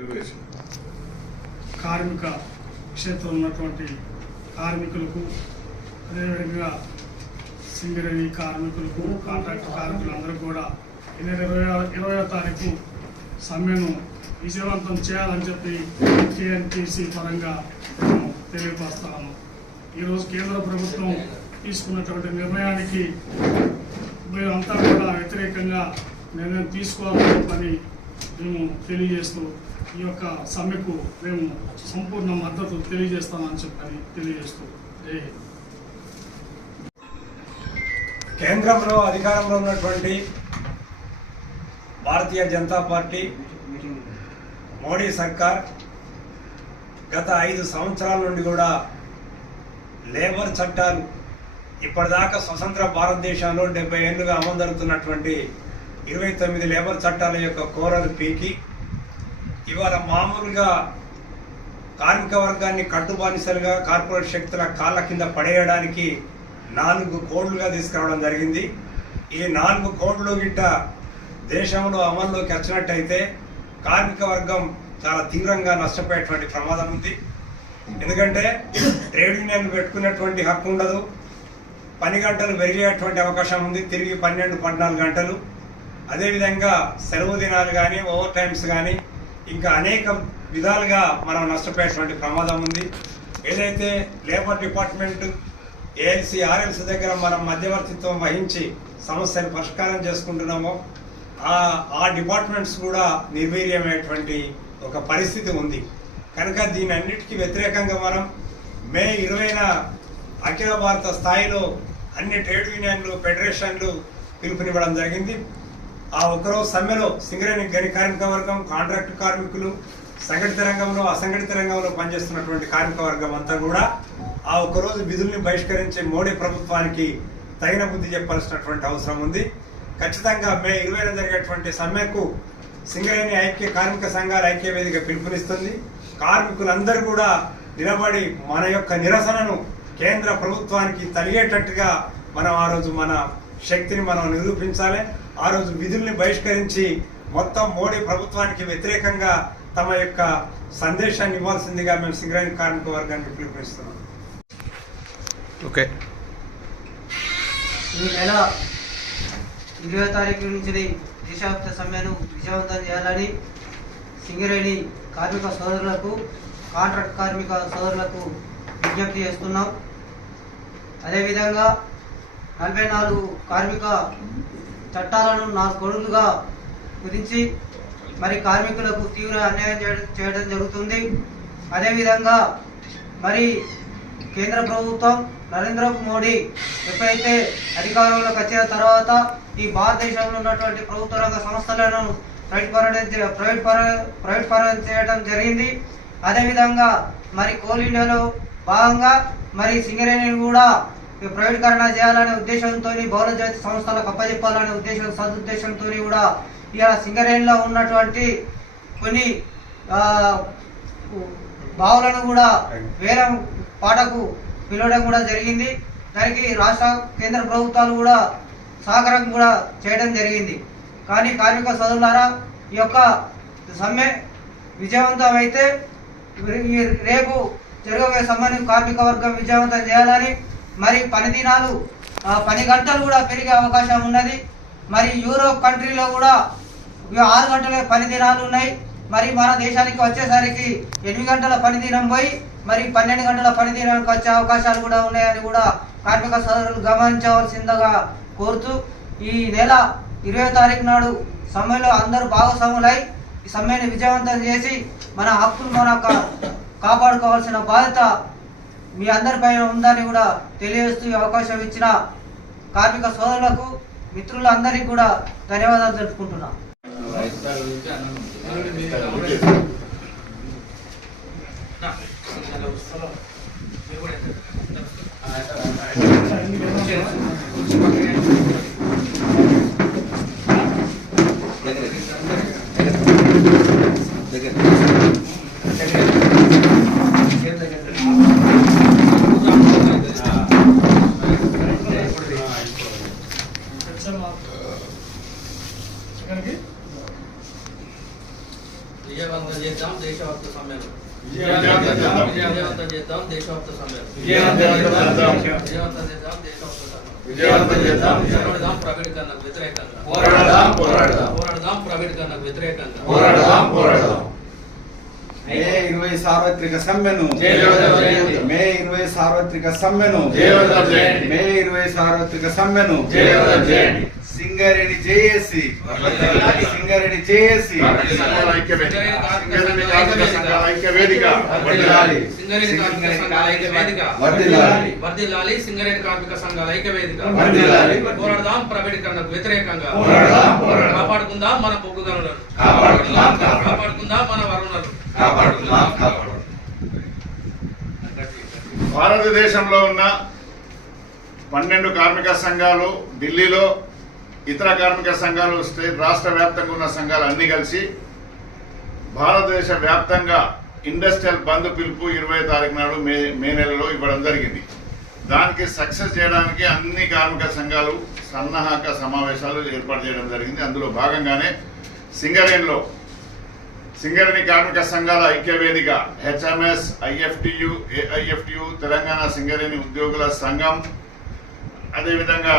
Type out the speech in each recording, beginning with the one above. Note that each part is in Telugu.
తెలుగుదేశం. కార్మిక క్షేత్రం ఉన్నటువంటి కార్మికులకు అదేవిధంగా సింగరేణి కార్మికులకు కాంట్రాక్ట్ కార్మికులందరూ కూడా ఈ నెల ఇరవై ఇరవయో తారీఖు సమ్మెను విజయవంతం చేయాలని చెప్పి కేఎన్టీసీ పరంగా మేము తెలియపరుస్తాము ఈరోజు కేంద్ర ప్రభుత్వం తీసుకున్నటువంటి నిర్ణయానికి మేమంతా కూడా వ్యతిరేకంగా నిర్ణయం తీసుకోవాలని చెప్పని మేము తెలియజేస్తూ ఈ యొక్క సమ్మెకు మేము సంపూర్ణ మద్దతు తెలియజేస్తామని చెప్పని తెలియజేస్తూ కేంద్రంలో అధికారంలో ఉన్నటువంటి భారతీయ జనతా పార్టీ మోడీ సర్కార్ గత ఐదు సంవత్సరాల నుండి కూడా లేబర్ చట్టాలు ఇప్పటిదాకా స్వతంత్ర భారతదేశంలో డెబ్బై ఏళ్ళుగా అమలు జరుగుతున్నటువంటి ఇరవై తొమ్మిది లేబర్ చట్టాల యొక్క కోరలు పీకి ఇవాళ మామూలుగా కార్మిక వర్గాన్ని కట్టుబానిసలుగా కార్పొరేట్ శక్తుల కాళ్ళ కింద పడేయడానికి నాలుగు కోడ్లుగా తీసుకురావడం జరిగింది. ఈ నాలుగు కోడ్లు గిట్ట దేశంలో అమల్లోకి వచ్చినట్టయితే కార్మిక వర్గం చాలా తీవ్రంగా నష్టపోయేటువంటి ప్రమాదం ఉంది. ఎందుకంటే ట్రేడ్ యూనియన్ పెట్టుకునేటువంటి హక్కు ఉండదు. పని గంటలు పెరిగేటువంటి అవకాశం ఉంది. తిరిగి పన్నెండు పద్నాలుగు గంటలు. అదేవిధంగా సెలవు దినాలు కానీ ఓవర్ టైమ్స్ కానీ ఇంకా అనేక విధాలుగా మనం నష్టపోయేటువంటి ప్రమాదం ఉంది. ఏదైతే లేబర్ డిపార్ట్మెంట్ ఏఎల్సీ ఆర్ఎల్సీ దగ్గర మనం మధ్యవర్తిత్వం వహించి సమస్యను పరిష్కారం చేసుకుంటున్నామో ఆ ఆ డిపార్ట్మెంట్స్ కూడా నిర్వీర్యమైనటువంటి ఒక పరిస్థితి ఉంది. కనుక దీని అన్నిటికీ వ్యతిరేకంగా మనం మే ఇరవైన అఖిల భారత స్థాయిలో అన్ని ట్రేడ్ యూనియన్లు ఫెడరేషన్లు పిలుపునివ్వడం జరిగింది. ఆ ఒకరోజు సమ్మెలో సింగరేణి గని కార్మిక వర్గం కాంట్రాక్ట్ కార్మికులు సంఘటిత రంగంలో అసంఘటిత రంగంలో పనిచేస్తున్నటువంటి కార్మిక వర్గం అంతా కూడా ఆ ఒక్కరోజు విధుల్ని బహిష్కరించే మోడీ ప్రభుత్వానికి తగిన బుద్ధి చెప్పాల్సినటువంటి అవసరం ఉంది. ఖచ్చితంగా మే ఇరవైన జరిగేటువంటి సమ్మెకు సింగరేణి ఐక్య కార్మిక సంఘాల ఐక్య వేదిక పిలుపునిస్తుంది. కార్మికులందరూ కూడా నిలబడి మన యొక్క నిరసనను కేంద్ర ప్రభుత్వానికి తలిగేటట్టుగా మనం ఆ రోజు మన శక్తిని మనం నిరూపించాలి. ఆ రోజు విధుల్ని బహిష్కరించి మొత్తం మోడీ ప్రభుత్వానికి వ్యతిరేకంగా తమ యొక్క సందేశాన్ని ఇవ్వాల్సిందిగా మేము సింగరేణి కార్మిక వర్గానికి పిలుపునిస్తున్నాం. ఓకే. ఈ నెల ఇరవై తారీఖు నుంచి దేశవ్యాప్త సమ్మెను విజయవంతం చేయాలని సింగరేణి కార్మిక సోదరులకు కాంట్రాక్ట్ కార్మిక సోదరులకు విజ్ఞప్తి చేస్తున్నాం. అదేవిధంగా నలభై నాలుగు కార్మిక చట్టాలను నా కొడుకుగా గురించి మరి కార్మికులకు తీవ్ర అన్యాయం చేయడం చేయడం జరుగుతుంది. అదేవిధంగా మరి కేంద్ర ప్రభుత్వం నరేంద్ర మోడీ ఎప్పుడైతే అధికారంలోకి వచ్చిన తర్వాత ఈ భారతదేశంలో ఉన్నటువంటి ప్రభుత్వ రంగ సంస్థలను ప్రైవేట్ పరం ప్రైవేట్ పర ప్రైవేట్ పరం చేయడం జరిగింది. అదేవిధంగా మరి కోల్ ఇండియాలో భాగంగా మరి సింగరేణిని కూడా ప్రైవేటీకరణ చేయాలనే ఉద్దేశంతో బహుళ జాతి సంస్థలకు అప్పజెప్పాలనే ఉద్దేశం సదుద్దేశంతో కూడా ఇలా సింగరేణిలో ఉన్నటువంటి కొన్ని ఆ, బావులను కూడా వేరే పాటకు పిలవడం కూడా జరిగింది. దానికి రాష్ట్ర కేంద్ర ప్రభుత్వాలు కూడా సహకారం కూడా చేయడం జరిగింది. కానీ కార్మిక సోదరులారా ఈ యొక్క సమ్మె విజయవంతమైతే ఈ రేపు జరగబోయే సమ్మెను కార్మిక వర్గం విజయవంతం చేయాలని మరి పని దినాలు ఆ, పని గంటలు కూడా పెరిగే అవకాశం ఉన్నది. మరి యూరోప్ కంట్రీలో కూడా ఆరు గంటల పని దినాలు ఉన్నాయి. మరి మన దేశానికి వచ్చేసరికి ఎనిమిది గంటల పని దినం పోయి మరి పన్నెండు గంటల పని దినానికి వచ్చే అవకాశాలు కూడా ఉన్నాయని కూడా కార్మిక సోదరులు గమనించవలసిందిగా కోరుతూ ఈ నెల ఇరవై తారీఖు నాడు సమ్మెలో అందరూ భాగస్వాములై ఈ సమ్మెని విజయవంతం చేసి మన హక్కులు మన కాపాడుకోవాల్సిన బాధ్యత మీ అందరిపైన ఉందని కూడా తెలియజేస్తూ అవకాశం ఇచ్చిన కార్మిక సోదరులకు మిత్రులందరికీ కూడా ధన్యవాదాలు విజయవంతం చేద్దాం దేశవ్యాప్త సమ్మెను విజయవంతం చేద్దాం. విజయవంతం చేద్దాం దేశవ్యాప్త సమ్మెను విజయవంతం చేద్దాం. విజయవంతం చేద్దాం దేశవ్యాప్త సమ్మెను విజయవంతం చేద్దాం. పోరాడదాం ప్రైవేటీకరణకు వ్యతిరేకంగా పోరాడదాం. పోరాడదాం పోరాడదాం ప్రైవేటీకరణకు వ్యతిరేకంగా. పోరాడదాం పోరాడదాం. మే ఇరవై సార్వత్రిక సమ్మెను. మే ఇరవై సార్వత్రిక సమ్మెను. మే ఇరవై సార్వత్రిక సమ్మెను. జేఏసి. జేఏసి. సింగరేణి కార్మిక సంఘాల వేదిక వర్ధిల్లాలి. పోరాడదాం ప్రైవేటీకరణకు వ్యతిరేకంగా. కాపాడుకుందాం మన బొగ్గు గనులను కాపాడుకుందాం మన వరుణులను భారతదేశంలో ఉన్న పన్నెండు కార్మిక సంఘాలు ఢిల్లీలో ఇతర కార్మిక సంఘాలు స్టేట్ రాష్ట్ర వ్యాప్తంగా ఉన్న సంఘాలు అన్ని కలిసి భారతదేశ వ్యాప్తంగా ఇండస్ట్రియల్ బంద్ పిలుపు ఇరవై తారీఖు నాడు మే మే నెలలో ఇవ్వడం జరిగింది. దానికి సక్సెస్ చేయడానికి అన్ని కార్మిక సంఘాలు సన్నాహక సమావేశాలు ఏర్పాటు చేయడం జరిగింది. అందులో భాగంగానే సింగరేణిలో సింగరేణి కార్మిక సంఘాల ఐక్యవేదిక HMS IFTU AIFTU Telangana Singareni ఉద్యోగుల సంఘం అదేవిధంగా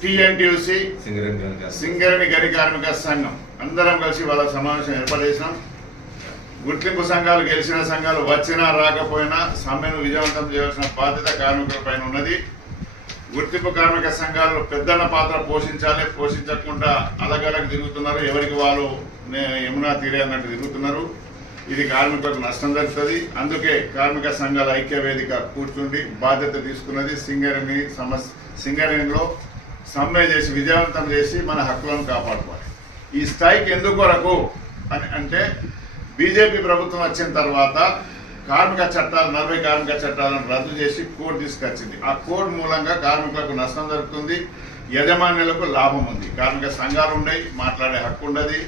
టిఎన్టీయూసి సింగరేణి గని కార్మిక సంఘం. అందరం కలిసి వాళ్ళ సమావేశం ఏర్పాటు చేసినాం గుర్తింపు సంఘాలు గెలిచిన సంఘాలు వచ్చినా రాకపోయినా సమ్మెను విజయవంతం చేయాల్సిన బాధ్యత కార్మికుల పైన ఉన్నది. గుర్తింపు కార్మిక సంఘాలు పెద్దన్న పాత్ర పోషించాలి పోషించకుండా అలగలకు తిరుగుతున్నారు. ఎవరికి వాళ్ళు యమునా తీరే అన్నట్టు తిరుగుతున్నారు. ఇది కార్మికులకు నష్టం జరుగుతుంది. అందుకే కార్మిక సంఘాల ఐక్య వేదిక కూర్చుండి బాధ్యత తీసుకున్నది సింగరేణి సమస్య సింగరేణిలో సమ్మె చేసి విజయవంతం చేసి మన హక్కులను కాపాడుకోవాలి. ఈ స్థాయికి ఎందుకొరకు అని అంటే బీజేపీ ప్రభుత్వం వచ్చిన తర్వాత కార్మిక చట్టాలు నలభై కార్మిక చట్టాలను రద్దు చేసి కోడ్ తీసుకొచ్చింది. ఆ కోడ్ మూలంగా కార్మికులకు నష్టం జరుగుతుంది. యజమానులకు లాభం ఉంది. కార్మిక సంఘాలు ఉన్నాయి మాట్లాడే హక్కు ఉండదు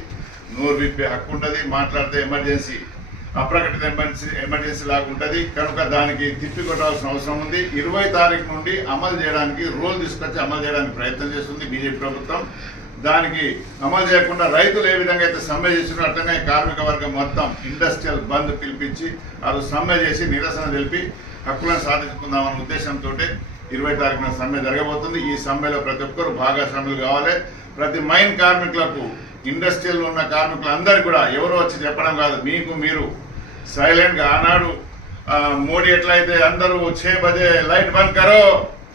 నోరు విప్పే హక్కు ఉండదు మాట్లాడితే ఎమర్జెన్సీ అప్రకటిత ఎమర్జెన్సీ ఎమర్జెన్సీ లాగా ఉంటుంది. కనుక దానికి తిప్పి కొట్టాల్సిన అవసరం ఉంది. ఇరవై తారీఖు నుండి అమలు చేయడానికి రూల్ తీసుకొచ్చి అమలు చేయడానికి ప్రయత్నం చేస్తుంది బీజేపీ ప్రభుత్వం. దానికి అమలు చేయకుండా రైతులు ఏ విధంగా అయితే సమ్మె చేసినారో అట్లనే కార్మిక వర్గం మొత్తం ఇండస్ట్రియల్ బంద్ పిలిపించి వాళ్ళు సమ్మె చేసి నిరసన తెలిపి హక్కులను సాధించుకుందామన్న ఉద్దేశంతో ఇరవై తారీఖున సమ్మె జరగబోతుంది. ఈ సమ్మెలో ప్రతి ఒక్కరు భాగస్వాములు కావాలి. ప్రతి మైన్ కార్మికులకు ఇండస్ట్రియల్ ఉన్న కార్మికులందరికీ కూడా ఎవరో వచ్చి చెప్పడం కాదు. మీకు మీరు సైలెంట్గా ఆనాడు మోడీ ఎట్లయితే అందరూ చే బజే లైట్ బంద్ కరో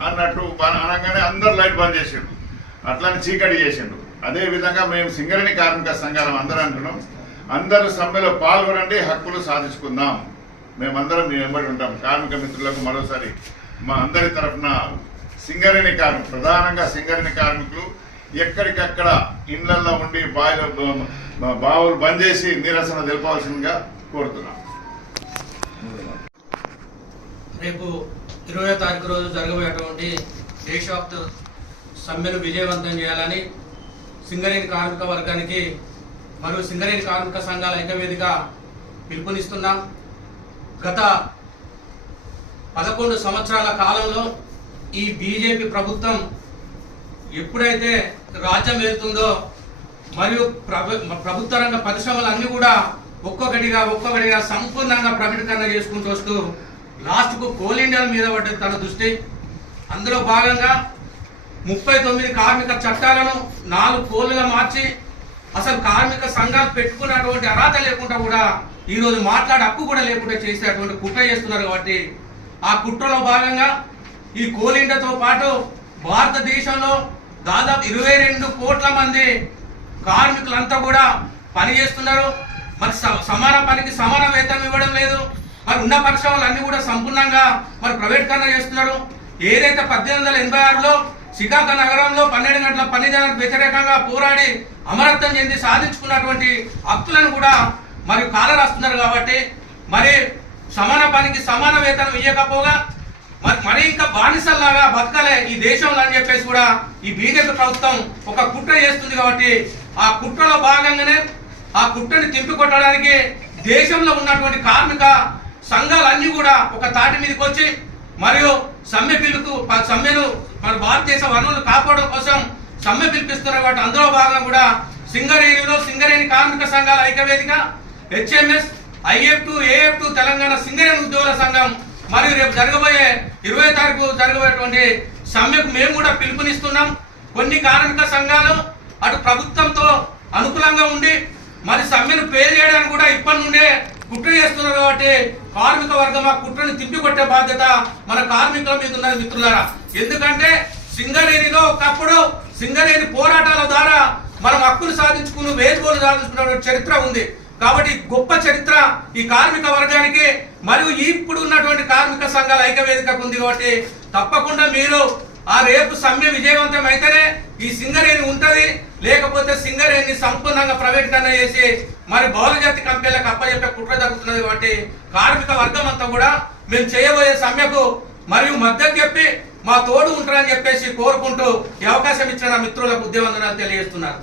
అన్నట్టు అనగానే అందరూ లైట్ బంద్ చేసిండు అట్లానే చీకటి చేసిండు అదే విధంగా మేము సింగరేణి కార్మిక సంఘాలం అందరూ అంటున్నాం. అందరూ సమ్మెలో పాల్గొనండి హక్కులు సాధించుకుందాం. మేమందరం మీ వెంబడి ఉంటాం. కార్మిక మిత్రులకు మరోసారి మా అందరి తరఫున సింగరేణి కార్మికులు ప్రధానంగా సింగరేణి కార్మికులు ఎక్కడికక్కడ ఇళ్ళలో ఉండి బావిలో బావులు బంద్ చేసి నిరసన తెలపాల్సిందిగా కోరుతున్నాం. రేపు ఇరవై తారీఖు రోజు జరగబోయేటువంటి దేశవ్యాప్త సమ్మెను విజయవంతం చేయాలని సింగరేణి కార్మిక వర్గానికి మరియు సింగరేణి కార్మిక సంఘాల ఐక్యవేదిక పిలుపునిస్తున్నాం. గత పదకొండు సంవత్సరాల కాలంలో ఈ బీజేపీ ప్రభుత్వం ఎప్పుడైతే రాజ్యం వెళ్తుందో మరియు ప్రభు ప్రభుత్వ రంగ పరిశ్రమలు అన్నీ కూడా ఒక్కొక్కటిగా ఒక్కొక్కటిగా సంపూర్ణంగా ప్రకటన చేసుకుంటూ వస్తూ లాస్ట్కు కోల్ ఇండియాల మీద పడ్డది తన దృష్టి. అందులో భాగంగా ముప్పై తొమ్మిది కార్మిక చట్టాలను నాలుగు కోళ్ళుగా మార్చి అసలు కార్మిక సంఘాలు పెట్టుకున్నటువంటి అర్హత లేకుండా కూడా ఈరోజు మాట్లాడే హక్కు కూడా లేకుండా చేసేటువంటి కుట్ర చేస్తున్నారు కాబట్టి ఆ కుట్రలో భాగంగా ఈ కోలిండతో పాటు భారతదేశంలో దాదాపు ఇరవై రెండు కోట్ల మంది కార్మికులంతా కూడా పని చేస్తున్నారు మరి స- సమాన పనికి సమాన వేతనం ఇవ్వడం లేదు. మరి ఉన్న పరిశ్రమలు కూడా సంపూర్ణంగా మరి ప్రైవేటీకరణ చేస్తున్నారు ఏదైతే పద్దెనిమిది వందల ఎనభై ఆరులో శ్రీకాకుళ నగరంలో పన్నెండు గంటల పని వ్యతిరేకంగా పోరాడి అమరత్వం చెంది సాధించుకున్నటువంటి హక్కులను కూడా మరి కాలరాస్తున్నారు కాబట్టి మరి సమాన పనికి సమాన వేతనం ఇవ్వకపోగా మరి మరి ఇంకా బానిసల్లాగా బతకలే ఈ దేశంలో అని చెప్పేసి కూడా ఈ బీజేపీ ప్రభుత్వం ఒక కుట్ర చేస్తుంది కాబట్టి ఆ కుట్రలో భాగంగానే ఆ కుట్రని తింపికొట్టడానికి దేశంలో ఉన్నటువంటి కార్మిక సంఘాలన్నీ కూడా ఒక తాటి మీదకి వచ్చి మరియు సమ్మె పిలుపు సమ్మెను మన భారతదేశ వనరులు కాపాడడం కోసం సమ్మె పిలిపిస్తున్నారు వాటి అందులో భాగంగా కూడా సింగరేణిలో సింగరేణి కార్మిక సంఘాల ఐక్యవేదిక HMS IF TU AF TU Telangana Singareni ఉద్యోగుల సంఘం మరియు రేపు జరగబోయే ఇరవై తారీఖు జరగబోయేటువంటి సమ్మెకు మేము కూడా పిలుపునిస్తున్నాం. కొన్ని కార్మిక సంఘాలు అటు ప్రభుత్వంతో అనుకూలంగా ఉండి మరి సమ్మెను పేరు చేయడానికి కూడా ఇప్పటి నుండే కుట్ర చేస్తున్నారు కాబట్టి కార్మిక వర్గం ఆ కుట్రను తిప్పికొట్టే బాధ్యత మన కార్మికుల మీద ఉన్నది మిత్రులారా. ఎందుకంటే సింగరేణిలో ఒకప్పుడు సింగరేణి పోరాటాల ద్వారా మనం హక్కులు సాధించుకుని వేదికలు సాధించుకున్న చరిత్ర ఉంది. కాబట్టి గొప్ప చరిత్ర ఈ కార్మిక వర్గానికి మరియు ఇప్పుడు ఉన్నటువంటి కార్మిక సంఘాల ఐక్యవేదికకు ఉంది కాబట్టి తప్పకుండా మీరు ఆ రేపు సమ్మె విజయవంతం అయితేనే ఈ సింగరేణి ఉంటది లేకపోతే సింగరేణి సంపూర్ణంగా ప్రైవేటీకరణ చేసి మరి బహుళజాతి కంపెనీలకు అప్పచెప్పే కుట్ర జరుగుతున్నది కాబట్టి కార్మిక వర్గం అంతా కూడా మేము చేయబోయే సమ్మెకు మరియు మద్దతు చెప్పి మా తోడు ఉంటారని చెప్పేసి కోరుకుంటూ ఈ అవకాశం ఇచ్చిన మిత్రులకు ఉద్యమందనాలు తెలియజేస్తున్నారు